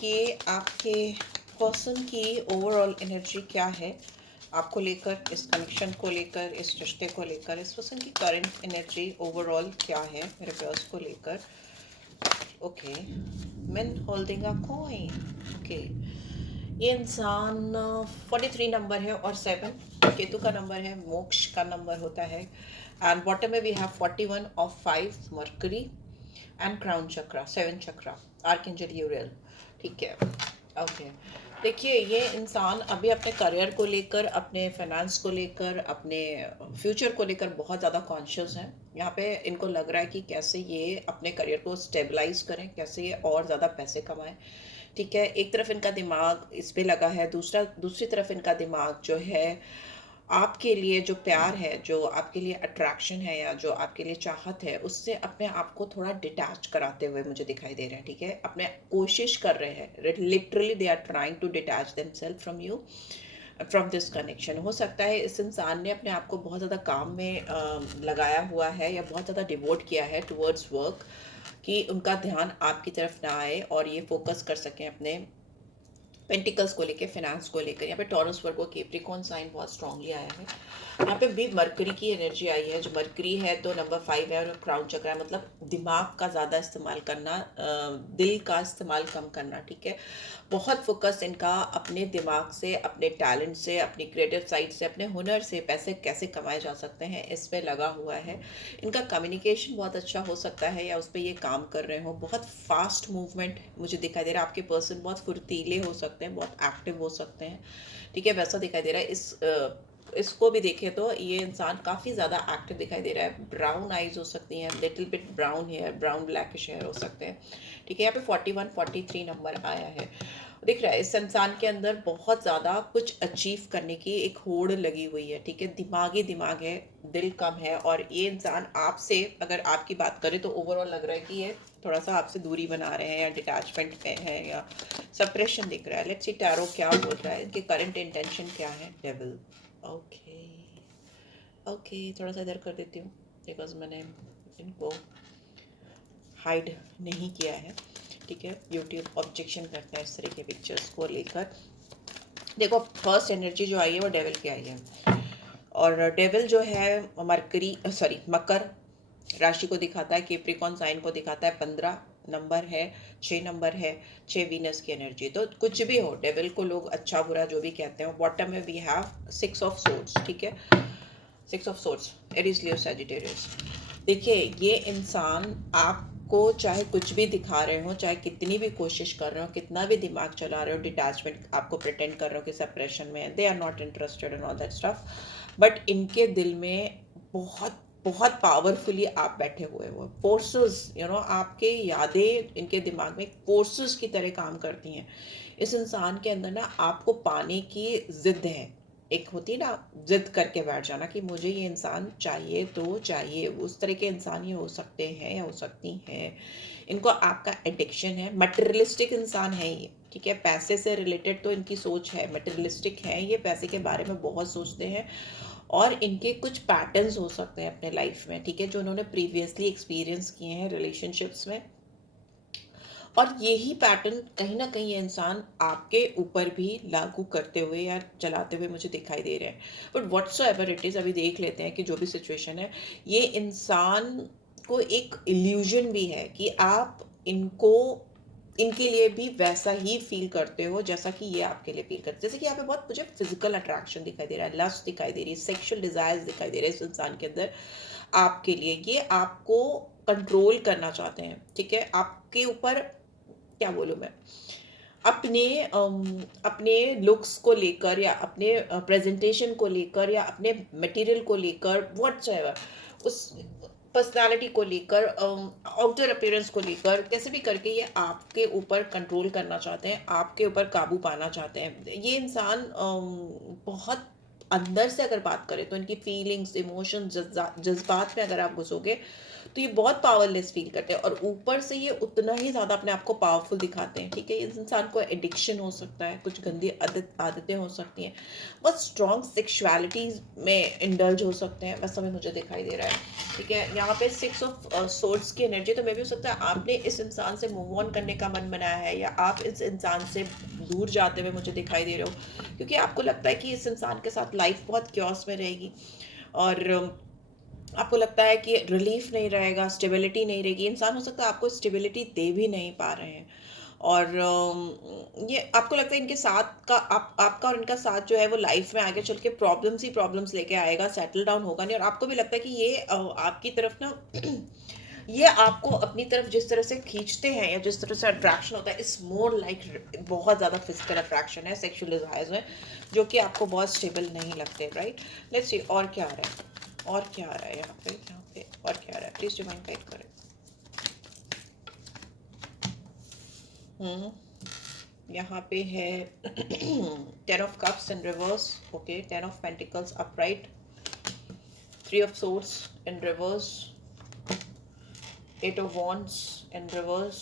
कि आपके पर्सन की ओवरऑल एनर्जी क्या है आपको लेकर, इस कनेक्शन को लेकर, इस रिश्ते को लेकर, इस पर्सन की करंट एनर्जी ओवरऑल क्या है मेरे पर्स को लेकर। Okay, man holding a coin. Okay, ये इंसान 43 नंबर है और 7 केतु का नंबर है, मोक्ष का नंबर होता है। एंड बॉटम में we have 41 of 5 Mercury and crown chakra, 7 chakra, archangel Uriel. ठीक है, ओके। देखिए, ये इंसान अभी अपने करियर को लेकर, अपने फाइनेंस को लेकर, अपने फ्यूचर को लेकर बहुत ज़्यादा कॉन्शियस हैं। यहाँ पे इनको लग रहा है कि कैसे ये अपने करियर को स्टेबलाइज करें, कैसे ये और ज़्यादा पैसे कमाएं। ठीक है, एक तरफ इनका दिमाग इस पे लगा है, दूसरी तरफ इनका दिमाग जो है आपके लिए, जो प्यार है, जो आपके लिए अट्रैक्शन है या जो आपके लिए चाहत है, उससे अपने आप को थोड़ा डिटैच कराते हुए मुझे दिखाई दे रहे हैं। ठीक है, अपने कोशिश कर रहे हैं, literally they are trying to detach themselves from you, from this connection. हो सकता है इस इंसान ने अपने आप को बहुत ज़्यादा काम में लगाया हुआ है या बहुत ज़्यादा डिवोट किया है टुवर्ड्स वर्क, कि उनका ध्यान आपकी तरफ ना आए और ये फोकस कर सकें अपने पेंटिकल्स को लेके, फाइनेंस को लेकर। यहाँ पे टॉरस वर्गो कैप्रिकॉर्न साइन बहुत स्ट्रांगली आया है। यहाँ पे भी मरकरी की एनर्जी आई है, जो मरकरी है तो नंबर 5 है और क्राउन चक्र है, मतलब दिमाग का ज़्यादा इस्तेमाल करना, दिल का इस्तेमाल कम करना। ठीक है, बहुत फोकस इनका अपने दिमाग से, अपने टैलेंट से, अपनी क्रिएटिव साइड से, अपने हुनर से पैसे कैसे कमाए जा सकते हैं, इस पे लगा हुआ है। इनका कम्युनिकेशन बहुत अच्छा हो सकता है या उस पर ये काम कर रहे हो। बहुत फास्ट मूवमेंट मुझे दिखाई दे रहा है। आपके पर्सन बहुत फुर्तीले हो सकते हैं, बहुत एक्टिव हो सकते हैं। ठीक है, वैसा दिखाई दे रहा है। इसको भी देखें तो ये इंसान काफ़ी ज़्यादा एक्टिव दिखाई दे रहा है। ब्राउन आइज हो सकती हैं, little bit brown hair, brown blackish hair हो सकते हैं। ठीक है, यहाँ पे 41 43 नंबर आया है। दिख रहा है इस इंसान के अंदर बहुत ज़्यादा कुछ अचीव करने की एक होड़ लगी हुई है। ठीक है, दिमागी दिमाग है, दिल कम है। और ये इंसान आपसे, अगर आपकी बात करें तो ओवरऑल लग रहा है कि ये थोड़ा सा आपसे दूरी बना रहे हैं या डिटैचमेंट में है या सप्रेशन दिख रहा है। लेट्स सी टैरो क्या बोल रहा है, इनके करंट इंटेंशन क्या है। डेविल। ओके, ओके, थोड़ा सा इधर कर देती हूँ बिकॉज मैंने इनको हाइड नहीं किया है। ठीक है, यूट्यूब ऑब्जेक्शन करता है इस तरह के पिक्चर्स को लेकर। देखो, फर्स्ट एनर्जी जो आई है वो डेविल की आई है, और डेविल जो है मरकरी, सॉरी, मकर राशि को दिखाता है, कैप्रिकॉर्न साइन को दिखाता है। 15 नंबर है, 6 नंबर है, 6 वीनस की एनर्जी। तो कुछ भी हो, डेविल को लोग अच्छा बुरा जो भी कहते हैं। बॉटम में वी हैव 6 ऑफ सोर्ड्स। ठीक है, 6 of swords, Aries, Leo, Sagittarius. देखिए, ये इंसान आपको चाहे कुछ भी दिखा रहे हो, चाहे कितनी भी कोशिश कर रहे हो, कितना भी दिमाग चला रहे हो, डिटैचमेंट आपको प्रिटेंड कर रहे हो कि सेपरेशन में, they are not interested in all that stuff, but इनके दिल में बहुत बहुत पावरफुली आप बैठे हुए हो। फोर्सेस, आपके यादें इनके दिमाग में फोर्सेस की तरह काम करती हैं। इस इंसान के अंदर ना आपको पाने की जिद है। एक होती है ना, जिद करके बैठ जाना कि मुझे ये इंसान चाहिए तो चाहिए। उस तरह के इंसान ये हो सकते हैं या हो सकती हैं। इनको आपका एडिक्शन है। मटेरियलिस्टिक इंसान है ये। ठीक है, पैसे से रिलेटेड तो इनकी सोच है, मटेरियलिस्टिक है ये, पैसे के बारे में बहुत सोचते हैं। और इनके कुछ पैटर्न्स हो सकते हैं अपने लाइफ में, ठीक है, जो उन्होंने प्रीवियसली एक्सपीरियंस किए हैं रिलेशनशिप्स में। और यही पैटर्न कहीं ना कहीं ये इंसान आपके ऊपर भी लागू करते हुए या चलाते हुए मुझे दिखाई दे रहे हैं। But whatso ever it is, अभी देख लेते हैं कि जो भी सिचुएशन है, ये इंसान को एक इल्यूजन भी है कि आप इनको, इनके लिए भी वैसा ही फील करते हो जैसा कि ये आपके लिए फील करते हैं। जैसे कि यहाँ पे बहुत मुझे फिजिकल अट्रैक्शन दिखाई दे रहा है, लस्ट दिखाई दे रही है, सेक्सुअल डिजायर्स दिखाई दे रहे हैं इस इंसान के अंदर आपके लिए। ये आपको कंट्रोल करना चाहते हैं। ठीक है, आपके ऊपर, क्या बोलूँ मैं, अपने अपने लुक्स को लेकर या अपने प्रेजेंटेशन को लेकर या अपने मटेरियल को लेकर, व्हाटसएवर, उस पर्सनालिटी को लेकर, आउटर अपीयरेंस को लेकर, कैसे भी करके ये आपके ऊपर कंट्रोल करना चाहते हैं, आपके ऊपर काबू पाना चाहते हैं। ये इंसान बहुत अंदर से अगर बात करें तो इनकी फीलिंग्स, इमोशंस, जज्बात में अगर आप घुसोगे तो ये बहुत पावरलेस फील करते हैं और ऊपर से ये उतना ही ज़्यादा अपने आप को पावरफुल दिखाते हैं, ठीक है। इस इंसान को एडिक्शन हो सकता है, कुछ गंदी आदतें हो सकती हैं, बहुत स्ट्रॉन्ग सेक्सुअलिटी में इंडल्ज हो सकते हैं, वैसा भी मुझे दिखाई दे रहा है, ठीक है। यहाँ पे 6 ऑफ सोर्ड्स की एनर्जी, तो मे भी हो सकता है आपने इस इंसान से मूव ऑन करने का मन बनाया है, या आप इस इंसान से दूर जाते हुए मुझे दिखाई दे रहे हो, क्योंकि आपको लगता है कि इस इंसान के साथ लाइफ बहुत क्योस में रहेगी, और आपको लगता है कि रिलीफ नहीं रहेगा, स्टेबिलिटी नहीं रहेगी। इंसान हो सकता है आपको स्टेबिलिटी दे भी नहीं पा रहे हैं, और ये आपको लगता है इनके साथ का आपका और इनका साथ जो है वो लाइफ में आगे चल के प्रॉब्लम्स ही प्रॉब्लम्स लेके आएगा, सेटल डाउन होगा नहीं। और आपको भी लगता है कि ये आपकी तरफ ना ये आपको अपनी तरफ जिस तरह से खींचते हैं या जिस तरह से अट्रैक्शन होता है, इट्स मोर लाइक बहुत ज़्यादा फिजिकल अट्रैक्शन है, सेक्सुअल डिजायर्स है, जो कि आपको बहुत स्टेबल नहीं लगते, राइट। लेट्स सी और क्या आ रहा है, और क्या आ रहा है यहाँ पे और क्या आ रहा है, प्लीज डिवाइन गाइड करें। यहाँ पे है 10 of cups in reverse, okay, 10 of pentacles upright, 3 of swords in reverse, 8 of wands in reverse,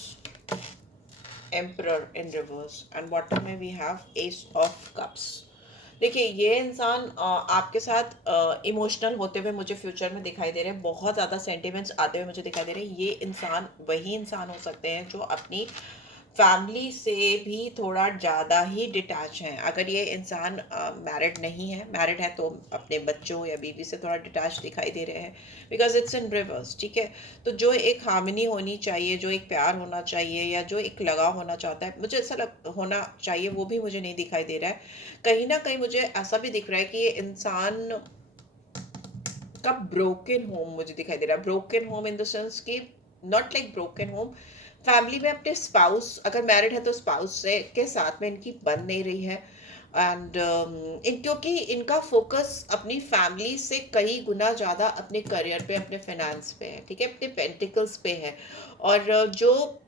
emperor in reverse, and bottom में we have ace of cups। देखिए ये इंसान आपके साथ इमोशनल होते हुए मुझे फ्यूचर में दिखाई दे रहे हैं, बहुत ज़्यादा सेंटिमेंट्स आते हुए मुझे दिखाई दे रहे हैं। ये इंसान वही इंसान हो सकते हैं जो अपनी फैमिली से भी थोड़ा ज़्यादा ही डिटैच हैं। अगर ये इंसान मैरिड नहीं है, मैरिड है तो अपने बच्चों या बीवी से थोड़ा डिटैच दिखाई दे रहे हैं, बिकॉज इट्स इन रिवर्स, ठीक है। तो जो एक हार्मनी होनी चाहिए, जो एक प्यार होना चाहिए, या जो एक लगाव होना चाहता है, मुझे ऐसा होना चाहिए, वो भी मुझे नहीं दिखाई दे रहा है। कहीं ना कहीं मुझे ऐसा भी दिख रहा है कि ये इंसान का ब्रोकन होम मुझे दिखाई दे रहा है। Broken home in the sense कि not like broken home, family में अपने स्पाउस, अगर मैरिड है तो स्पाउस से के साथ में इनकी बन नहीं रही है, एंड क्योंकि इनका फोकस अपनी फैमिली से कई गुना ज़्यादा अपने करियर पे, अपने फाइनेंस पे है, ठीक है, अपने पेंटिकल्स पे है, और जो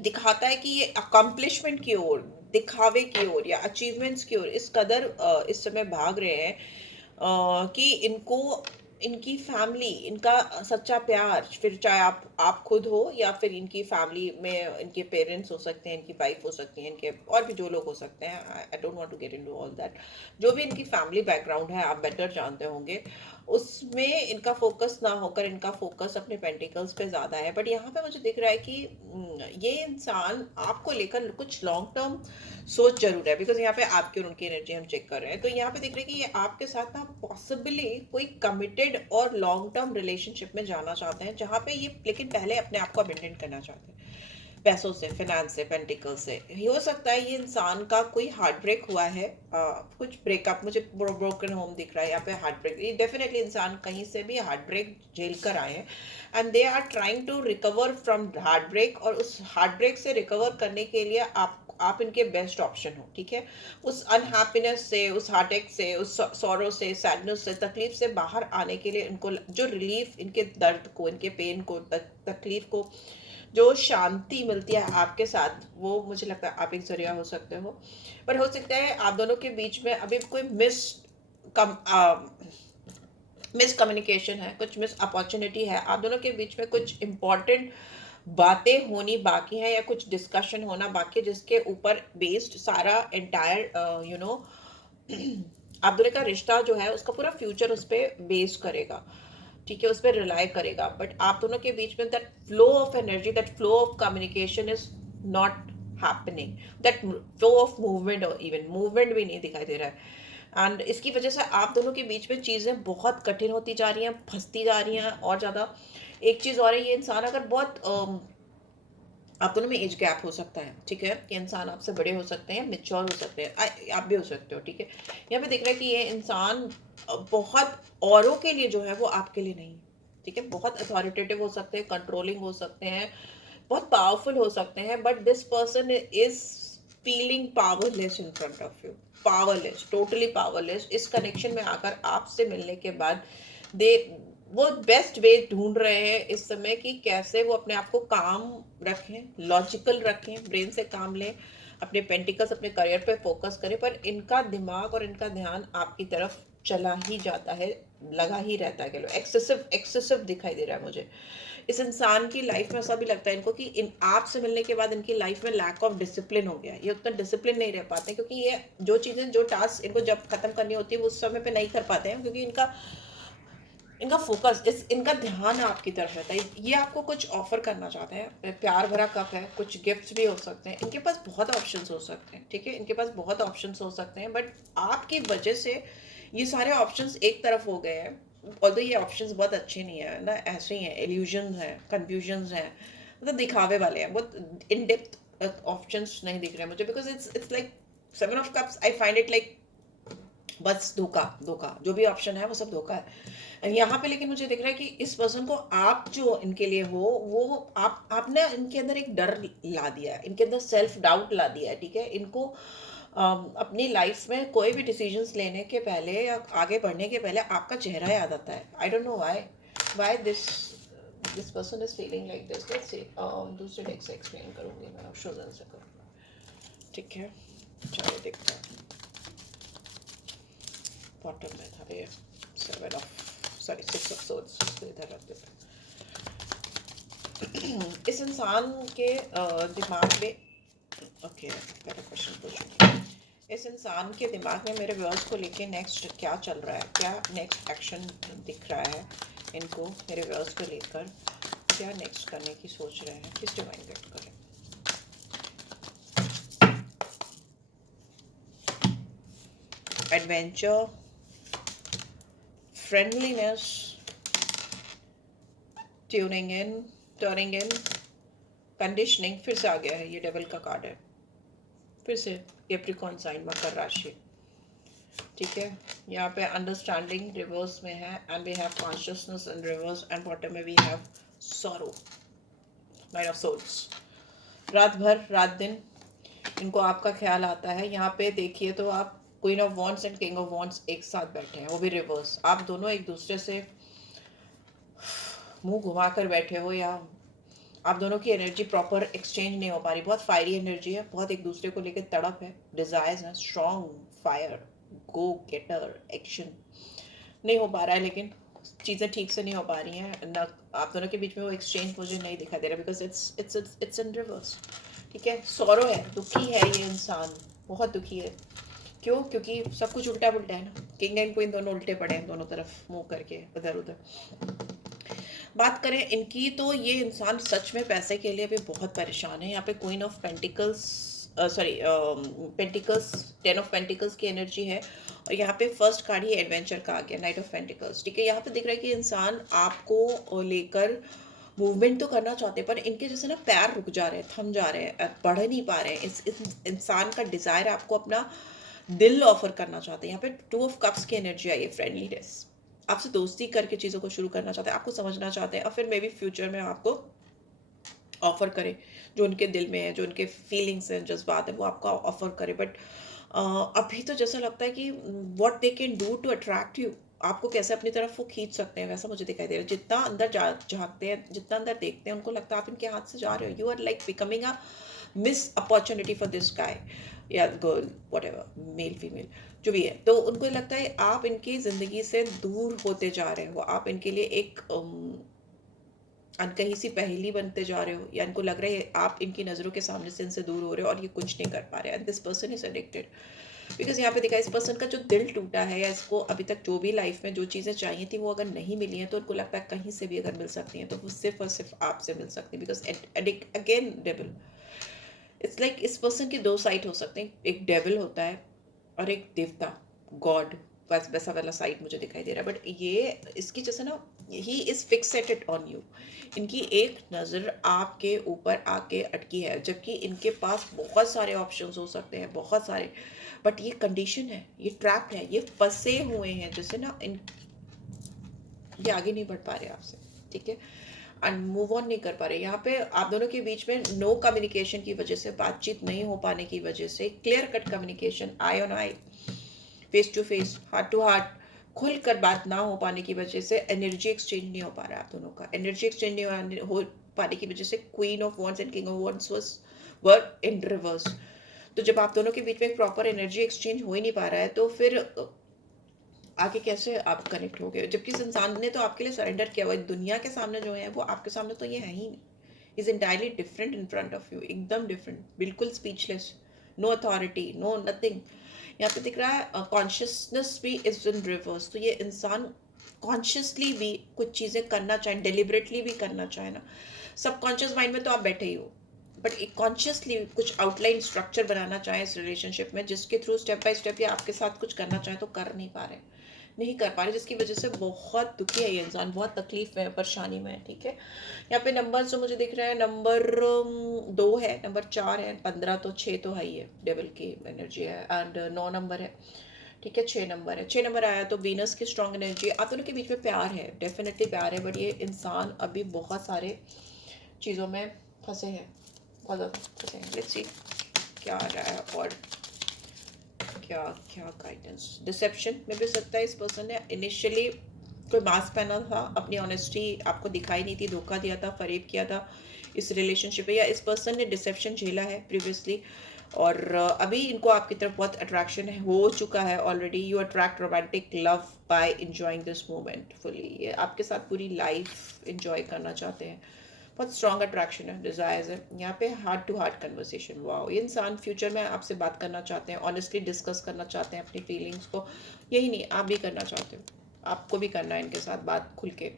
दिखाता है कि ये अकम्पलिशमेंट की ओर, दिखावे की ओर या अचीवमेंट्स की ओर इस कदर इस समय भाग रहे हैं कि इनको इनकी फैमिली, इनका सच्चा प्यार, फिर चाहे आप खुद हो या फिर इनकी फैमिली में इनके पेरेंट्स हो सकते हैं, इनकी वाइफ हो सकती है, इनके और भी जो लोग हो सकते हैं, I don't want to get into all that, जो भी इनकी फैमिली बैकग्राउंड है आप बेटर जानते होंगे, उसमें इनका फोकस ना होकर इनका फोकस अपने पेंटिकल्स पे ज़्यादा है। बट यहाँ पे मुझे दिख रहा है कि ये इंसान आपको लेकर कुछ लॉन्ग टर्म सोच जरूर है, बिकॉज यहाँ पे आपकी और उनकी एनर्जी हम चेक कर रहे हैं, तो यहाँ पे दिख रहा है कि ये आपके साथ ना पॉसिबली कोई कमिटेड और लॉन्ग टर्म रिलेशनशिप में जाना चाहते हैं, जहाँ पे ये लेकिन पहले अपने आप को अबेंडन करना चाहते हैं, पैसों से, फाइनेंस से, पेंटिकल से। हो सकता है ये इंसान का कोई हार्ट ब्रेक हुआ है, कुछ ब्रेकअप, मुझे ब्रोकन होम दिख रहा है यहाँ पे, हार्ट ब्रेक, ये डेफिनेटली इंसान कहीं से भी हार्ट ब्रेक झेल कर आए हैं, and they are trying to recover from heart break, और उस हार्ट ब्रेक से रिकवर करने के लिए आप इनके बेस्ट ऑप्शन हो, ठीक है। उस अनहैप्पीनेस से, उस हार्ट से, उस सॉरो से, सैडनेस से, तकलीफ से बाहर आने के लिए इनको जो रिलीफ, इनके दर्द को, इनके पेन को, तकलीफ को जो शांति मिलती है आपके साथ, वो मुझे लगता है आप एक जरिया हो सकते हो। पर हो सकता है आप दोनों के बीच में अभी कोई मिस कम्युनिकेशन है, कुछ मिस अपॉर्चुनिटी है, आप दोनों के बीच में कुछ इम्पोर्टेंट बातें होनी बाकी हैं, या कुछ डिस्कशन होना बाकी है, जिसके ऊपर बेस्ड सारा एंटायर आप दोनों का रिश्ता जो है उसका पूरा फ्यूचर उस पर बेस्ड करेगा, ठीक है, उस पर रिलाई करेगा। बट आप दोनों के बीच में that flow of energy, that flow of communication is not happening, that flow of movement, और इवन मूवमेंट भी नहीं दिखाई दे रहा है, एंड इसकी वजह से आप दोनों के बीच में चीज़ें बहुत कठिन होती जा रही हैं, फंसती जा रही हैं, और ज़्यादा एक चीज़ और है, ये इंसान अगर बहुत आप दोनों में एज गैप हो सकता है, ठीक है, कि इंसान आपसे बड़े हो सकते हैं, मेच्योर हो सकते हैं, आप भी हो सकते हो, ठीक है। यहाँ पे दिख रहा है कि ये इंसान बहुत औरों के लिए जो है वो आपके लिए नहीं, ठीक है, बहुत अथॉरिटेटिव हो सकते हैं, कंट्रोलिंग हो सकते हैं, बहुत पावरफुल हो सकते हैं, but this person is feeling powerless in front of you, powerless, totally powerless. इस कनेक्शन में आकर आपसे मिलने के बाद दे वो बेस्ट वे ढूंढ रहे हैं इस समय कि कैसे वो अपने आप को काम रखें, लॉजिकल रखें, ब्रेन से काम लें, अपने पेंटिकल्स, अपने करियर पे फोकस करें, पर इनका दिमाग और इनका ध्यान आपकी तरफ चला ही जाता है, लगा ही रहता है, कह लो एक्सेसिव एक्सेसिव दिखाई दे रहा है मुझे। इस इंसान की लाइफ में ऐसा भी लगता है इनको कि इन आपसे मिलने के बाद इनकी लाइफ में लैक ऑफ डिसिप्लिन हो गया है, ये उतना डिसिप्लिन नहीं रह पाते, क्योंकि ये जो चीज़ें जो टास्क इनको जब खत्म करनी होती है वो उस समय पे नहीं कर पाते हैं, क्योंकि इनका इनका फोकस इनका ध्यान आपकी तरफ रहता है। ये आपको कुछ ऑफर करना चाहते हैं, प्यार भरा कप है, कुछ गिफ्ट्स भी हो सकते हैं, इनके पास बहुत ऑप्शंस हो सकते हैं, ठीक है, इनके पास बहुत ऑप्शंस हो सकते हैं, बट आपकी वजह से ये सारे ऑप्शंस एक तरफ हो गए हैं। और ये ऑप्शंस बहुत अच्छे नहीं है ना, ऐसे ही हैं, इल्यूजन हैं, कंफ्यूजन्स हैं, मतलब दिखावे वाले हैं, बहुत इन डेप्थ ऑप्शंस नहीं दिख रहे मुझे, because it's like seven of cups, I find it like बस धोखा धोखा, जो भी ऑप्शन है वो सब धोखा है यहाँ पे। लेकिन मुझे दिख रहा है कि इस पर्सन को आप जो इनके लिए हो वो आपने इनके अंदर एक डर ला दिया है, इनके अंदर सेल्फ डाउट ला दिया है, ठीक है। इनको अपनी लाइफ में कोई भी डिसीजंस लेने के पहले या आगे बढ़ने के पहले आपका चेहरा याद आता है। I don't know why this person is feeling like this. Let's see, दूसरे डेक से एक्सप्लेन करूंगी मैं, शोजन से करूंगा, ठीक है। चलो देखते हैं। बॉटम में था ये seven of sorry six of swords, इधर रख देते हैं। इस इंसान के दिमाग में ओके पहला क्वेश्चन पूछूंगी, इस इंसान के दिमाग में मेरे व्यूअर्स को लेके नेक्स्ट क्या चल रहा है, क्या नेक्स्ट एक्शन दिख रहा है इनको मेरे व्यूअर्स को लेकर, क्या नेक्स्ट करने की सोच रहे हैं, किस डिवाइन गेट करें। Adventure, friendliness, tuning in, turning in, conditioning, फिर से आ गया है, ये डेविल का कार्ड है, फिर से कैप्रिकॉर्न साइन, मकर राशि, ठीक है। यहाँ पे अंडरस्टैंडिंग रिवर्स में है, and we have consciousness in reverse, and bottom में we have sorrow, nine of swords. रात भर रात दिन इनको आपका ख्याल आता है। यहाँ पे देखिए तो आप queen of wands and king of wands एक साथ बैठे हैं, वो भी रिवर्स। आप दोनों एक दूसरे से मुंह घुमा कर बैठे हो, या आप दोनों की एनर्जी प्रॉपर एक्सचेंज नहीं हो पा रही, बहुत फायरी एनर्जी है, बहुत एक दूसरे को लेकर तड़प है, डिजायर्स है, स्ट्रॉन्ग फायर, गो गेटर एक्शन नहीं हो पा रहा है, लेकिन चीज़ें ठीक से नहीं हो पा रही हैं ना, आप दोनों के बीच में वो एक्सचेंज मुझे नहीं दिखाई दे रहा, बिकॉज इट्स इन रिवर्स, ठीक है। सॉरो है, दुखी है ये इंसान, बहुत दुखी है। क्यों? क्योंकि सब कुछ उल्टा पुल्टा है ना, किंग एंड क्वीन दोनों उल्टे पड़े हैं, दोनों तरफ मुंह करके इधर उधर। बात करें इनकी तो ये इंसान सच में पैसे के लिए भी बहुत परेशान है। यहाँ पे queen of pentacles sorry pentacles, ten of pentacles की एनर्जी है, और यहाँ पे फर्स्ट कार्ड ही एडवेंचर का आ गया, नाइट ऑफ पेंटिकल्स, ठीक है। यहाँ पे दिख रहा है कि इंसान आपको लेकर मूवमेंट तो करना चाहते हैं, पर इनके जैसे ना पैर रुक जा रहे हैं, थम जा रहे हैं, बढ़ नहीं पा रहे हैं। इस इंसान का डिज़ायर आपको अपना दिल ऑफर करना चाहते हैं। यहाँ पे टू ऑफ कप्स की एनर्जी आई है, फ्रेंडलीनेस, आपसे दोस्ती करके चीज़ों को शुरू करना चाहते हैं, आपको समझना चाहते हैं, और फिर मे बी फ्यूचर में आपको ऑफर करें जो उनके दिल में है, जो उनके फीलिंग्स हैं, जज्बात है, वो आपको ऑफर करे। बट अभी तो जैसा लगता है कि what they can do to attract you, आपको कैसे अपनी तरफ वो खींच सकते हैं, वैसा मुझे दिखाई दे रहा है। जितना अंदर झांकते हैं, जितना अंदर देखते हैं, उनको लगता है आप इनके हाथ से जा रहे हो, you are like becoming a miss opportunity for this guy या girl, what, male female जो भी है। तो उनको लगता है आप इनकी ज़िंदगी से दूर होते जा रहे हो, आप इनके लिए एक अनकही सी पहेली बनते जा रहे हो, या इनको लग रहा है आप इनकी नज़रों के सामने से इनसे दूर हो रहे हो और ये कुछ नहीं कर पा रहे हैं। This person is addicted, because यहाँ पे देखा इस पर्सन का जो दिल टूटा है, या इसको अभी तक जो भी लाइफ में जो चीज़ें चाहिए थी वो अगर नहीं मिली हैं, तो उनको लगता है कहीं से भी अगर मिल सकती हैं तो वो सिर्फ और सिर्फ आपसे मिल सकती है, because addict again devil. It's like इस पर्सन के दो साइड हो सकते हैं, एक डेविल होता है और एक देवता, गॉड, वैसा वाला साइड मुझे दिखाई दे रहा है। बट ये इसकी जैसे ना, he is fixated on you, इनकी एक नज़र आपके ऊपर आके अटकी है, जबकि इनके पास बहुत सारे ऑप्शंस हो सकते हैं, बहुत सारे, बट ये कंडीशन है, ये ट्रैप्ड है, ये फंसे हुए हैं, जैसे ना इन ये आगे नहीं बढ़ पा रहे आपसे, ठीक है, एंड मूव ऑन नहीं कर पा रहे। यहाँ पे आप दोनों के बीच में नो कम्युनिकेशन की वजह से, बातचीत नहीं हो पाने की वजह से, clear cut communication, eye on eye, face to face, heart to heart, खुल कर बात ना हो पाने की वजह से एनर्जी एक्सचेंज नहीं हो पा रहा है आप दोनों का। एनर्जी एक्सचेंज नहीं हो पाने की वजह से queen of wands and king of wands were in reverse. तो जब आप दोनों के बीच में एक प्रॉपर एनर्जी एक्सचेंज हो ही नहीं पा रहा है, तो फिर आगे कैसे आप कनेक्ट हो गए, जबकि इस इंसान ने तो आपके लिए सरेंडर किया हुआ है। दुनिया के सामने जो है वो आपके सामने तो ये है ही नहीं। Is entirely different in front of you, एकदम डिफरेंट, बिल्कुल speechless, no authority, no nothing. यहाँ पे दिख रहा है कॉन्शियसनेस भी इज इन रिवर्स। तो ये इंसान कॉन्शियसली भी कुछ चीज़ें करना चाहे, डेलिबरेटली भी करना चाहे ना। सबकॉन्शियस माइंड में तो आप बैठे ही हो, बट एक कॉन्शियसली कुछ आउटलाइन स्ट्रक्चर बनाना चाहे इस रिलेशनशिप में, जिसके थ्रू स्टेप बाय स्टेप ये आपके साथ कुछ करना चाहे तो कर नहीं पा रहे, नहीं कर पा रहे, जिसकी वजह से बहुत दुखी है ये इंसान, बहुत तकलीफ में, परेशानी में है। ठीक है, यहाँ पे नंबर जो मुझे दिख रहा है, नंबर 2 है, नंबर 4 है, 15 तो 6 तो है ही है, डेविल की एनर्जी है, एंड 9 नंबर है। ठीक है, 6 नंबर है, 6 नंबर आया तो वीनस की स्ट्रॉन्ग एनर्जी है। आप दोनों के बीच में प्यार है, डेफिनेटली प्यार है, बट ये इंसान अभी बहुत सारे चीज़ों में फंसे हैं, बहुत ज़्यादा फंसे हैं। लेट्स सी क्या आ रहा है, और क्या क्या गाइडेंस। डिसेप्शन में भी सकता है इस पर्सन ने इनिशियली कोई मास्क पहना था, अपनी ऑनेस्टी आपको दिखाई नहीं थी, धोखा दिया था, फरेब किया था इस रिलेशनशिप में, या इस पर्सन ने डिसेप्शन झेला है प्रीवियसली, और अभी इनको आपकी तरफ बहुत अट्रैक्शन है, हो चुका है already. You attract romantic love by enjoying this moment fully. ये आपके साथ पूरी लाइफ इंजॉय करना चाहते हैं, बहुत स्ट्रॉन्ग अट्रैक्शन है, डिजायर्स है। यहाँ पे heart to heart conversation, wow, ये इंसान फ्यूचर में आपसे बात करना चाहते हैं, ऑनेस्टली डिस्कस करना चाहते हैं अपनी फीलिंग्स को। यही नहीं, आप भी करना चाहते हो, आपको भी करना है इनके साथ बात खुल के।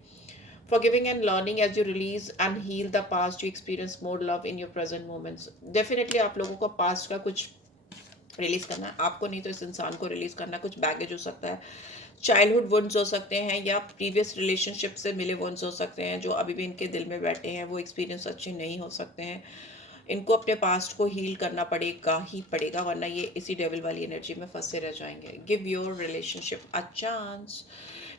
Forgiving and learning as you release and heal the past, you experience more love in your present moments. Definitely आप लोगों को पास्ट का कुछ रिलीज करना है, आपको नहीं तो इस इंसान को रिलीज करना है। कुछ बैगेज हो सकता है, चाइल्डहुड वुंड्स हो सकते हैं, या प्रीवियस रिलेशनशिप से मिले वुंड्स हो सकते हैं जो अभी भी इनके दिल में बैठे हैं, वो एक्सपीरियंस अच्छे नहीं हो सकते हैं। इनको अपने पास्ट को हील करना पड़ेगा ही पड़ेगा, वरना ये इसी डेविल वाली एनर्जी में फंसे रह जाएंगे। Give your relationship a chance.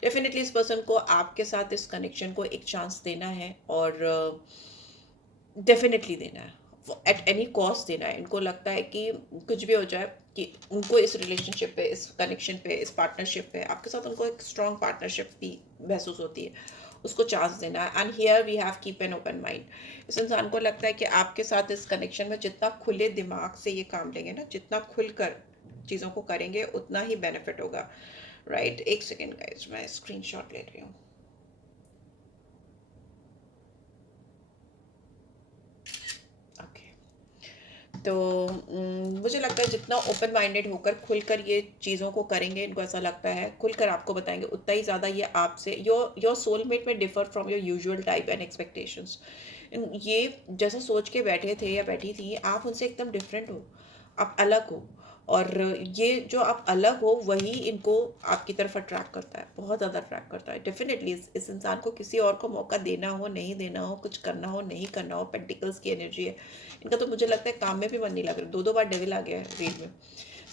Definitely इस पर्सन को आपके साथ इस कनेक्शन को एक चांस देना है, और डेफिनेटली देना है, एट एनी कॉस्ट देना है। इनको लगता है कि कुछ भी हो जाए, कि उनको इस रिलेशनशिप पे, इस कनेक्शन पे, इस पार्टनरशिप पे आपके साथ उनको एक स्ट्रॉन्ग पार्टनरशिप भी महसूस होती है, उसको चांस देना है। And here we have keep an open mind. इस इंसान को लगता है कि आपके साथ इस कनेक्शन में जितना खुले दिमाग से ये काम लेंगे ना, जितना खुलकर चीज़ों को करेंगे, उतना ही बेनिफिट होगा। राइट, एक सेकेंड गाइस, मैं स्क्रीनशॉट ले रही हूँ। तो मुझे लगता है जितना ओपन माइंडेड होकर खुलकर ये चीज़ों को करेंगे, इनको ऐसा लगता है खुलकर आपको बताएंगे, उतना ही ज़्यादा ये आपसे, योर सोलमेट में differ from your usual type and expectations. ये जैसा सोच के बैठे थे या बैठी थी, आप उनसे एकदम डिफरेंट हो, आप अलग हो, और ये जो आप अलग हो वही इनको आपकी तरफ अट्रैक्ट करता है, बहुत ज़्यादा अट्रैक्ट करता है। डेफिनेटली इस इंसान को किसी और को मौका देना हो, नहीं देना हो, कुछ करना हो, नहीं करना हो, पेंटिकल्स की एनर्जी है इनका। तो मुझे लगता है काम में भी मन नहीं लग रहा, 2 बार डेविल आ गया है रीड में।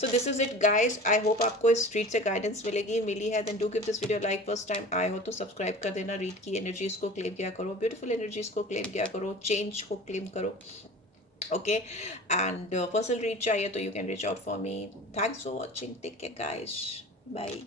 So this is it guys, I hope आपको इस स्ट्रीट से गाइडेंस मिलेगी, मिली है, then do give this video like. First time आए हो तो सब्सक्राइब कर देना। रीड की एनर्जीज को क्लेम किया करो, ब्यूटीफुल एनर्जीज को क्लेम किया करो, चेंज को क्लेम करो। ओके, एंड पर्सनल रीड चाहिए तो you can reach out for me. Thanks for watching, take care guys, bye.